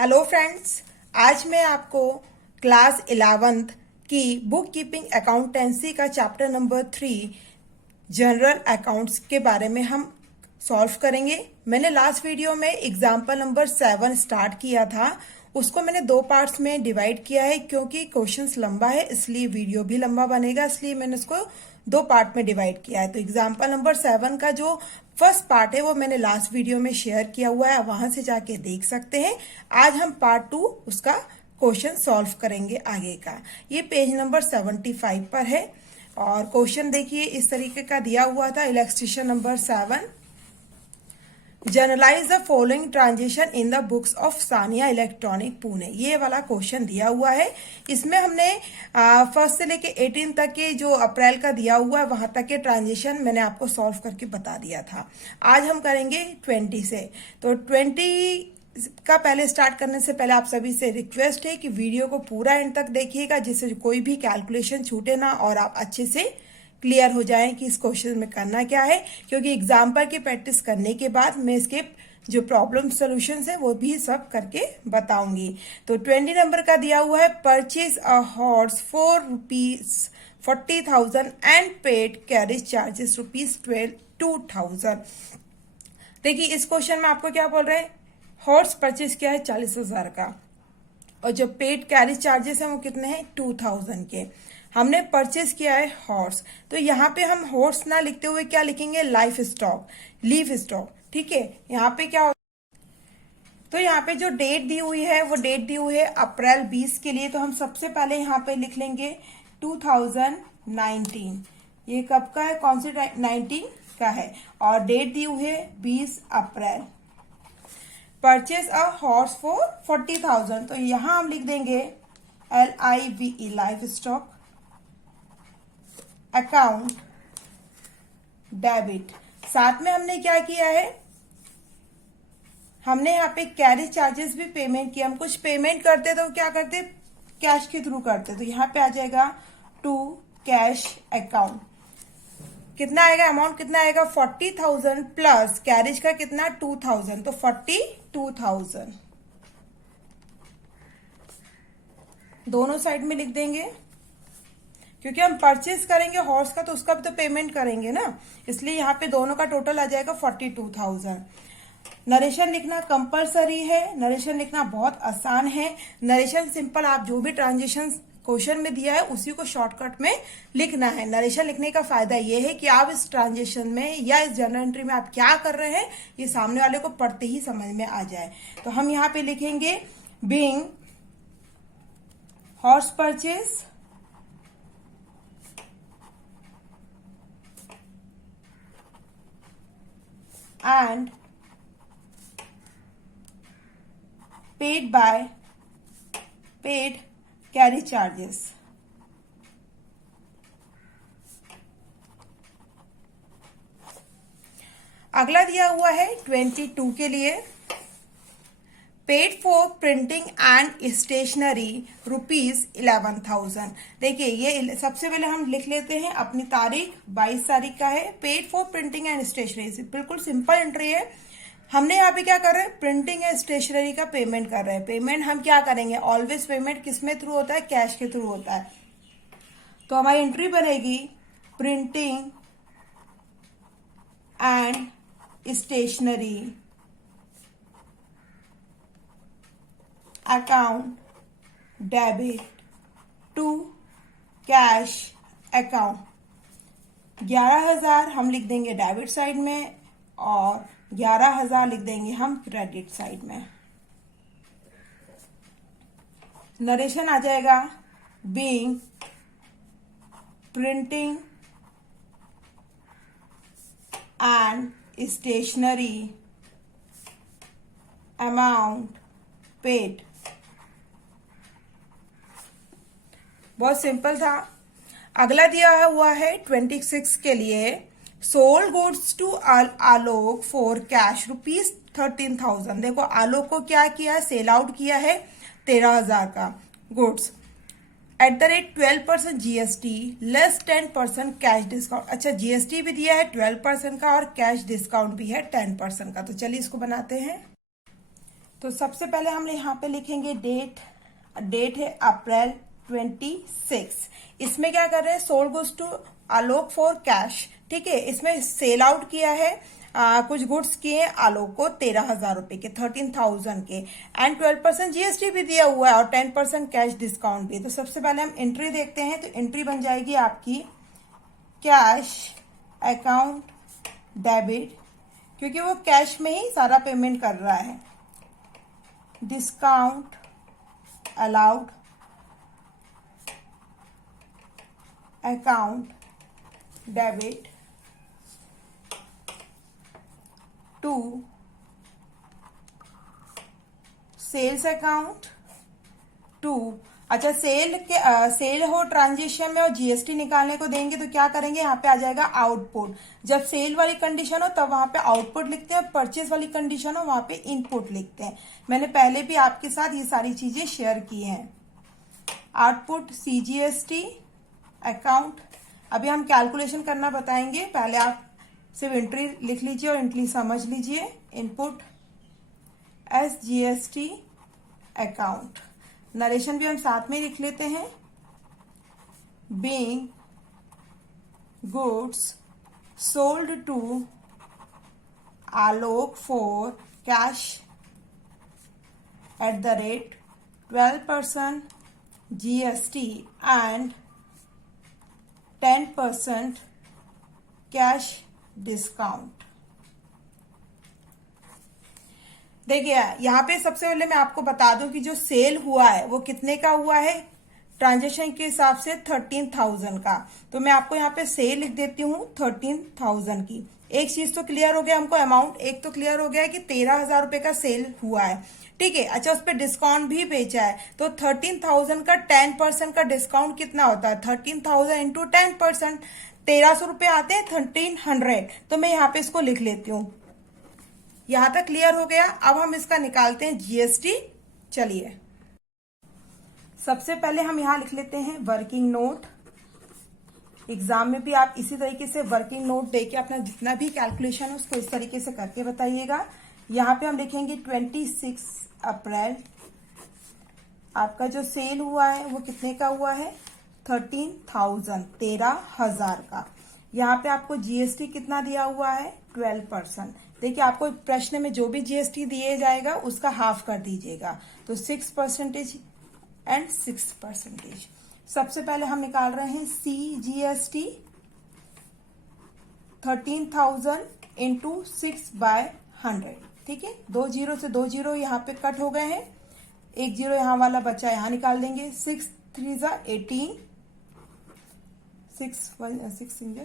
Hello friends, आज मैं आपको क्लास 11th की बुक कीपिंग अकाउंटेंसी का चैप्टर नंबर 3 जनरल अकाउंट्स के बारे में हम सॉल्व करेंगे। मैंने लास्ट वीडियो में एग्जाम्पल नंबर 7 स्टार्ट किया था। उसको मैंने दो पार्ट्स में डिवाइड किया है क्योंकि क्वेश्चंस लंबा है, इसलिए वीडियो भी लंबा बनेगा, इसलिए मैंने उसको दो पार्ट में डिवाइड किया है। तो एग्जाम्पल नंबर 7 का जो फर्स्ट पार्ट है वो मैंने लास्ट वीडियो में शेयर किया हुआ है, वहां से जाके देख सकते हैं। आज हम पार्ट 2 उसका क्वेश्चन सॉल्व करेंगे आगे का। ये पेज नंबर 75 पर है और क्वेश्चन देखिए इस तरीके का दिया हुआ था। Illustration number 7, journalise the following transaction in the books of Sania electronic Pune. ये वाला क्वेश्चन दिया हुआ है। इसमें हमने फर्स्ट से लेके 18 तक के जो अप्रैल का दिया हुआ है वहां तक के ट्रांजेक्शन मैंने आपको सॉल्व करके बता दिया था। आज हम करेंगे 20 से। तो 20 का पहले स्टार्ट करने से पहले आप सभी से रिक्वेस्ट है कि वीडियो को पूरा एंड तक देखिएगा, जिससे कोई भी कैलकुलेशन छूटे ना और आप अच्छे से क्लियर हो जाए कि इस क्वेश्चन में करना क्या है, क्योंकि एग्जाम्पल की प्रैक्टिस करने के बाद मैं इसके जो प्रॉब्लम सॉल्यूशंस है वो भी सब करके बताऊंगी। तो 20 नंबर का दिया हुआ है, purchase a horse for ₹40,000 and paid carriage charges ₹2,000। देखिए इस क्वेश्चन में आपको क्या बोल रहे हैं, हॉर्स परचेज किया है 40,000 का और जो पेड कैरेज चार्जेस हैं वो कितने हैं, 2,000 के। हमने परचेज किया है हॉर्स, तो यहाँ पे हम हॉर्स ना लिखते हुए क्या लिखेंगे, लीव स्टॉक। ठीक है, यहाँ पे क्या, तो यहाँ पे जो डेट दी हुई है वो डेट दी हुई है अप्रैल 20 के लिए। तो हम सबसे पहले यहाँ पे लिख लेंगे 2019। ये कब का है, कौन सी 19 का है और डेट दी हुई है 20 अप्रैल। परचेज अ हॉर्स फॉर 40,000, तो यहां हम लिख देंगे LIVE live stock account debit. साथ में हमने क्या किया है, हमने यहाँ पे कैरेज चार्जेस भी पेमेंट किया। हम कुछ पेमेंट करते तो क्या करते, कैश के थ्रू करते, तो यहाँ पे आ जाएगा टू कैश अकाउंट। कितना आएगा, अमाउंट कितना आएगा, 40,000 प्लस कैरेज का कितना 2,000, तो 42,000 दोनों साइड में लिख देंगे, क्योंकि हम परचेज करेंगे हॉर्स का तो उसका भी तो पेमेंट करेंगे ना, इसलिए यहाँ पे दोनों का टोटल आ जाएगा 42,000। नरेशन लिखना कंपलसरी है, नरेशन लिखना बहुत आसान है। नरेशन सिंपल, आप जो भी ट्रांजेक्शन क्वेश्चन में दिया है उसी को शॉर्टकट में लिखना है। नरेशन लिखने का फायदा ये है कि आप इस ट्रांजेक्शन में या इस जर्नल एंट्री में आप क्या कर रहे हैं ये सामने वाले को पढ़ते ही समझ में आ जाए। तो हम यहाँ पे लिखेंगे being horse purchase and paid carry charges। अगला दिया हुआ है 22 के लिए, paid for printing and stationery ₹11,000। देखिए ये सबसे पहले हम लिख लेते हैं, अपनी तारीख 22 तारीख का है। Paid for printing and stationery बिल्कुल सिंपल एंट्री है। हमने यहाँ पे क्या कर रहे हैं, प्रिंटिंग एंड स्टेशनरी का पेमेंट कर रहे हैं। पेमेंट हम क्या करेंगे, ऑलवेज पेमेंट किस में थ्रू होता है, कैश के थ्रू होता है। तो हमारी एंट्री बनेगी printing and stationery account debit to cash account. 11,000 हम लिख देंगे डेबिट साइड में और 11,000 लिख देंगे हम क्रेडिट साइड में। नरेशन आ जाएगा being printing and stationery amount paid. बहुत सिंपल था। अगला दिया हुआ है 26 के लिए, sold goods to Alok for cash ₹13,000। देखो आलोक को क्या किया है, सेल आउट किया है 13,000 का goods at the rate 12% GST less 10% cash discount. अच्छा GST भी दिया है 12% का और कैश डिस्काउंट भी है 10% का। तो चलिए इसको बनाते हैं। तो सबसे पहले हम यहाँ पे लिखेंगे डेट है अप्रैल 26। इसमें क्या कर रहे हैं, sold goods to Alok for cash. ठीक है, इसमें सेल आउट किया है कुछ गुड्स किए आलोक को 13,000 रुपए के, 13,000 के, एंड 12% जीएसटी भी दिया हुआ है और 10% कैश डिस्काउंट भी। तो सबसे पहले हम एंट्री देखते हैं। तो एंट्री बन जाएगी आपकी कैश अकाउंट डेबिट, क्योंकि वो कैश में ही सारा पेमेंट कर रहा है। Discount allowed account debit to sales account to. अच्छा, सेल हो ट्रांजेक्शन में और जीएसटी निकालने को देंगे तो क्या करेंगे, यहाँ पे आ जाएगा आउटपुट। जब सेल वाली कंडीशन हो तब वहां पे आउटपुट लिखते हैं, परचेज वाली कंडीशन हो वहां पे इनपुट लिखते हैं। मैंने पहले भी आपके साथ ये सारी चीजें शेयर की हैं। Output CGST account. अभी हम कैलकुलेशन करना बताएंगे, पहले आप सिर्फ एंट्री लिख लीजिए और एंट्री समझ लीजिए। Input SGST account. नरेशन भी हम साथ में लिख लेते हैं। Being goods sold to Alok for cash at the rate 12% GST and 10% cash discount. देखिए यहाँ पे सबसे पहले मैं आपको बता दूं कि जो सेल हुआ है वो कितने का हुआ है, ट्रांजेक्शन के हिसाब से 13,000 का। तो मैं आपको यहाँ पे सेल लिख देती हूँ 13,000 की। एक चीज तो क्लियर हो गया हमको, अमाउंट एक तो क्लियर हो गया है कि 13,000 रुपए का सेल हुआ है। ठीक है, अच्छा उस पर डिस्काउंट भी बेचा है तो 13,000 का 10% का डिस्काउंट कितना होता है, 13,000 इंटू 10%, 1,300 रुपए आते हैं, 1,300। तो मैं यहाँ पे इसको लिख लेती हूँ। यहां तक क्लियर हो गया। अब हम इसका निकालते हैं जीएसटी। चलिए सबसे पहले हम यहां लिख लेते हैं वर्किंग नोट। एग्जाम में भी आप इसी तरीके से वर्किंग नोट देके अपना जितना भी कैलकुलेशन है उसको इस तरीके से करके बताइएगा। यहाँ पे हम लिखेंगे 26 अप्रैल। आपका जो सेल हुआ है वो कितने का हुआ है, 13,000, 13,000 का। यहाँ पे आपको जीएसटी कितना दिया हुआ है, 12%। देखिए आपको प्रश्न में जो भी जीएसटी दिए जाएगा उसका हाफ कर दीजिएगा, तो 6% एंड 6%। सबसे पहले हम निकाल रहे हैं सीजीएसटी 13,000 इंटू 6/100। ठीक है, 2 जीरो से 2 जीरो यहाँ पे कट हो गए हैं, 1 जीरो यहाँ वाला बचा, यहाँ निकाल देंगे। 6 3 18, 6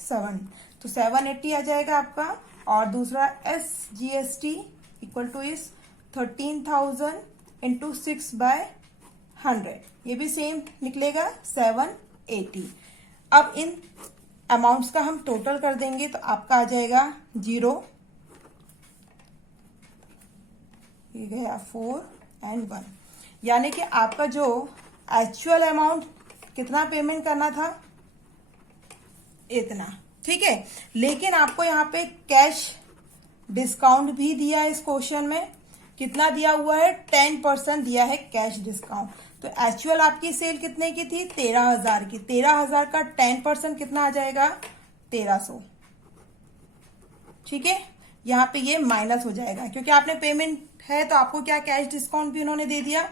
7, तो 780 आ जाएगा आपका। और दूसरा SGST equal two is 13,000 into 6/100, ये भी सेम निकलेगा 780। अब इन अमाउंट्स का हम टोटल कर देंगे तो आपका आ जाएगा 0, ये गया 4 एंड 1, यानी कि आपका जो एक्चुअल अमाउंट कितना पेमेंट करना था, इतना। ठीक है, लेकिन आपको यहाँ पे कैश डिस्काउंट भी दिया है इस क्वेश्चन में। कितना दिया हुआ है, 10% दिया है कैश डिस्काउंट। तो एक्चुअल आपकी सेल कितने की थी, 13,000 की। 13,000 का 10% कितना आ जाएगा, 1,300। ठीक है, यहाँ पे ये माइनस हो जाएगा क्योंकि आपने पेमेंट है तो आपको क्या कैश डिस्काउंट भी उन्होंने दे दिया।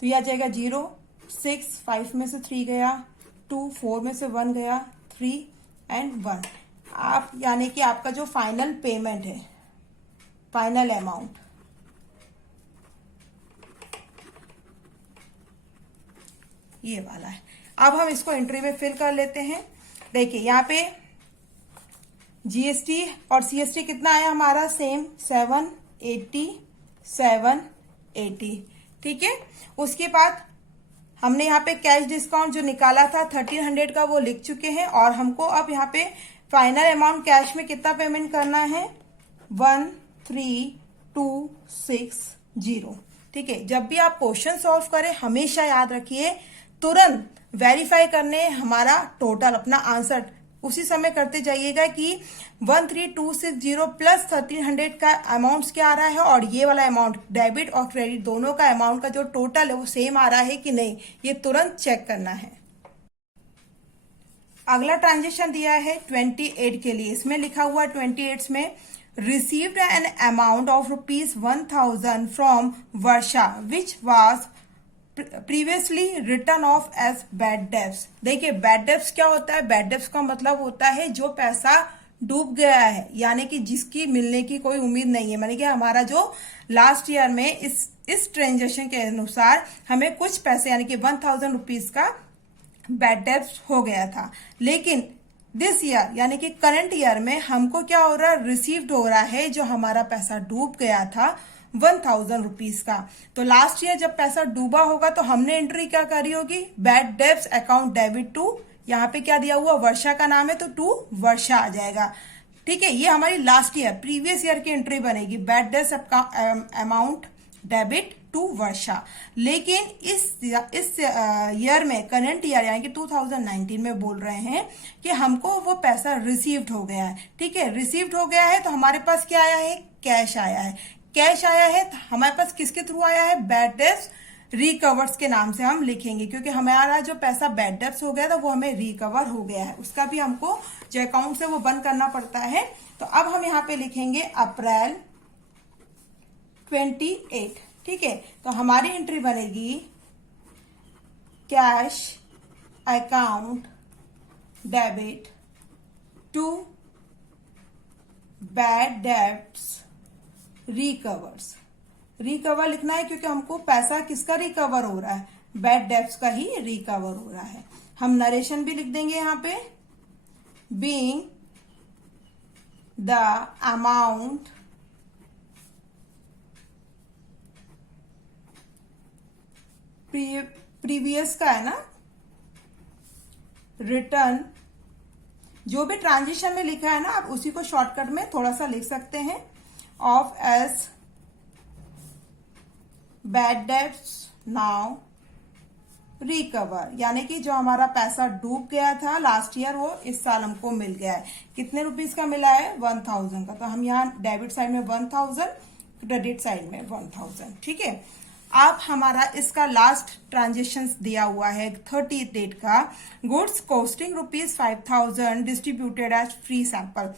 तो ये आ जाएगा 0, 6, 5 में से 3 गया, 2, 4 में से 1 गया, 3 एंड 1। आप यानी कि आपका जो फाइनल पेमेंट है, फाइनल अमाउंट, ये वाला है। अब हम इसको एंट्री में फिल कर लेते हैं। देखिए यहाँ पे जीएसटी और सीएसटी कितना आया हमारा, सेम 780, 780। ठीक है, उसके बाद हमने यहाँ पे कैश डिस्काउंट जो निकाला था 1300 का वो लिख चुके हैं, और हमको अब यहाँ पे फाइनल अमाउंट कैश में कितना पेमेंट करना है, 13,260। ठीक है, जब भी आप क्वेश्चन सॉल्व करें हमेशा याद रखिए तुरंत वेरीफाई करने हमारा टोटल अपना आंसर उसी समय करते जाइएगा कि 13260 प्लस 1300 का अमाउंट क्या आ रहा है और ये वाला अमाउंट डेबिट और क्रेडिट दोनों का अमाउंट का जो टोटल है वो सेम आ रहा है कि नहीं, ये तुरंत चेक करना है। अगला ट्रांजेक्शन दिया है 28 के लिए। इसमें लिखा हुआ 28 में received an amount of ₹1000 from Varsha which was previously return off as bad debts. देखिए बैड डेब्ट्स क्या होता है, बैड डेब्ट्स का मतलब होता है जो पैसा डूब गया है, यानी कि जिसकी मिलने की कोई उम्मीद नहीं है। मानी कि हमारा जो लास्ट ईयर में इस ट्रांजेक्शन के अनुसार हमें कुछ पैसे यानी कि 1000 रुपीज का बैड डेब्ट्स हो गया था, लेकिन दिस ईयर यानी कि करंट ईयर में हमको क्या हो रहा है, रिसीव्ड हो रहा है जो हमारा पैसा डूब गया था 1000 रुपीज का। तो लास्ट ईयर जब पैसा डूबा होगा तो हमने एंट्री क्या करी होगी, bad debts account debit to, यहाँ पे क्या दिया हुआ वर्षा का नाम है तो टू वर्षा आ जाएगा। ठीक है, ये हमारी लास्ट ईयर प्रीवियस ईयर की एंट्री बनेगी, bad debts amount debit to वर्षा। लेकिन इस ईयर में करंट ईयर यानी कि 2019 में बोल रहे हैं कि हमको वो पैसा रिसीव्ड हो गया है। ठीक है, रिसीव्ड हो गया है तो हमारे पास क्या आया है, कैश आया है। कैश आया है तो हमारे पास किसके थ्रू आया है, बैड डेब्ट्स रिकवर्स के नाम से हम लिखेंगे, क्योंकि हमारा जो पैसा बैड डेब्ट्स हो गया था वो हमें रिकवर हो गया है, उसका भी हमको जो अकाउंट से वो बंद करना पड़ता है। तो अब हम यहाँ पे लिखेंगे अप्रैल 28। ठीक है, तो हमारी एंट्री बनेगी cash account debit to bad debts recovers. Recover लिखना है क्योंकि हमको पैसा किसका रिकवर हो रहा है, बैड डेब्ट्स का ही रिकवर हो रहा है। हम नरेशन भी लिख देंगे यहाँ पे, बीइंग द अमाउंट प्रीवियस का है ना, रिटर्न जो भी ट्रांजिशन में लिखा है ना आप उसी को शॉर्टकट में थोड़ा सा लिख सकते हैं, off as bad debts now recover, यानी कि जो हमारा पैसा डूब गया था लास्ट ईयर वो इस साल हमको मिल गया है। कितने रुपीस का मिला है, 1000 का। तो हम यहाँ डेबिट साइड में 1000, क्रेडिट साइड में 1000। ठीक है, अब हमारा इसका लास्ट ट्रांजेक्शन दिया हुआ है 30 डेट का, goods costing ₹5000 distributed as free sample.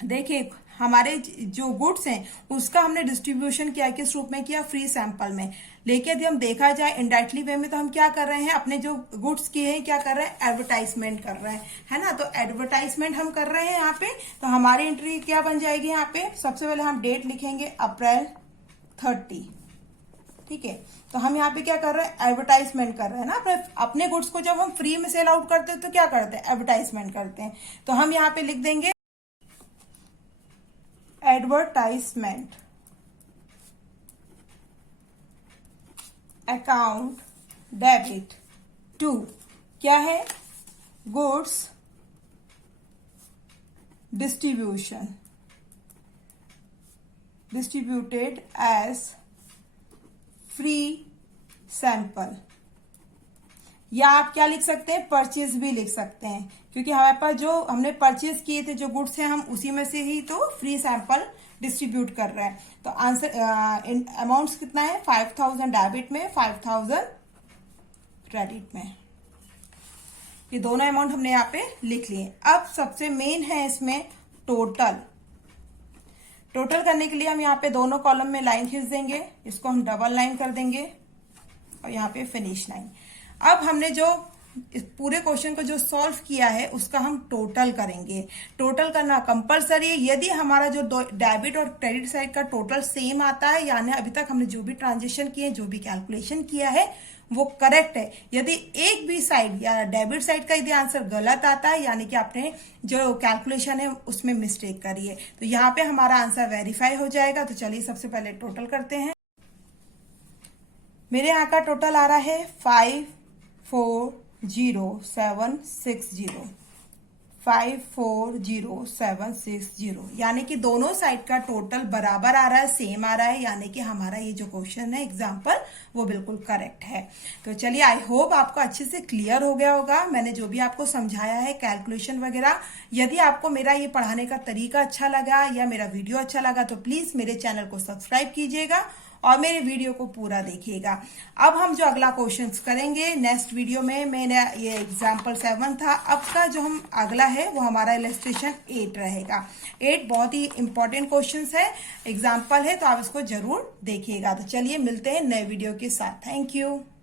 देखिए हमारे जो गुड्स हैं उसका हमने डिस्ट्रीब्यूशन किया, किस रूप में किया, फ्री सैंपल में। लेकिन यदि हम देखा जाए इनडायरेक्टली वे में तो हम क्या कर रहे हैं, अपने जो गुड्स किए हैं क्या कर रहे हैं, एडवर्टाइजमेंट कर रहे हैं, है ना। तो एडवर्टाइजमेंट हम कर रहे हैं यहाँ पे, तो हमारी एंट्री क्या बन जाएगी, यहाँ पे सबसे पहले हम डेट लिखेंगे अप्रैल 30। ठीक है, तो हम यहाँ पे क्या कर रहे हैं, एडवर्टाइजमेंट कर रहे हैं ना। अपने गुड्स को जब हम फ्री में सेल आउट करते हैं तो क्या करते हैं, एडवर्टाइजमेंट करते हैं। तो हम यहाँ पे लिख देंगे एडवर्टाइजमेंट अकाउंट डेबिट टू क्या है, goods distribution distributed as free sample, या आप क्या लिख सकते हैं, परचेज भी लिख सकते हैं, क्योंकि हमारे पास जो हमने परचेज किए थे जो गुड्स हैं हम उसी में से ही तो फ्री सैंपल डिस्ट्रीब्यूट कर रहे हैं। तो आंसर अमाउंट्स कितना है, 5000 डेबिट में, 5000 क्रेडिट में। ये दोनों अमाउंट हमने यहाँ पे लिख लिए। अब सबसे मेन है इसमें टोटल। टोटल करने के लिए हम यहाँ पे दोनों कॉलम में लाइन खींच देंगे, इसको हम डबल लाइन कर देंगे और यहाँ पे फिनिश लाइन। अब हमने जो इस पूरे क्वेश्चन को जो सॉल्व किया है उसका हम टोटल करेंगे। टोटल करना कंपलसरी है। यदि हमारा जो डेबिट और क्रेडिट साइड का टोटल सेम आता है, यानी अभी तक हमने जो भी ट्रांजेक्शन किए, जो भी कैलकुलेशन किया है वो करेक्ट है। यदि एक भी साइड या डेबिट साइड का यदि आंसर गलत आता है, यानी कि आपने जो कैलकुलेशन है उसमें मिस्टेक करी है, तो यहाँ पे हमारा आंसर वेरीफाई हो जाएगा। तो चलिए सबसे पहले टोटल करते हैं। मेरे यहाँ का टोटल आ रहा है 54760 540760, यानी कि दोनों साइड का टोटल बराबर आ रहा है, सेम आ रहा है, यानी कि हमारा ये जो क्वेश्चन है एग्जाम्पल वो बिल्कुल करेक्ट है। तो चलिए, आई होप आपको अच्छे से क्लियर हो गया होगा मैंने जो भी आपको समझाया है, कैलकुलेशन वगैरह। यदि आपको मेरा ये पढ़ाने का तरीका अच्छा लगा या मेरा वीडियो अच्छा लगा तो प्लीज मेरे चैनल को सब्सक्राइब कीजिएगा और मेरे वीडियो को पूरा देखिएगा। अब हम जो अगला क्वेश्चंस करेंगे नेक्स्ट वीडियो में, मेरा ये एग्जाम्पल 7 था, अब का जो हम अगला है वो हमारा इलस्ट्रेशन 8 रहेगा। 8 बहुत ही इंपॉर्टेंट क्वेश्चंस है, एग्जाम्पल है, तो आप इसको जरूर देखिएगा। तो चलिए मिलते हैं नए वीडियो के साथ। Thank you.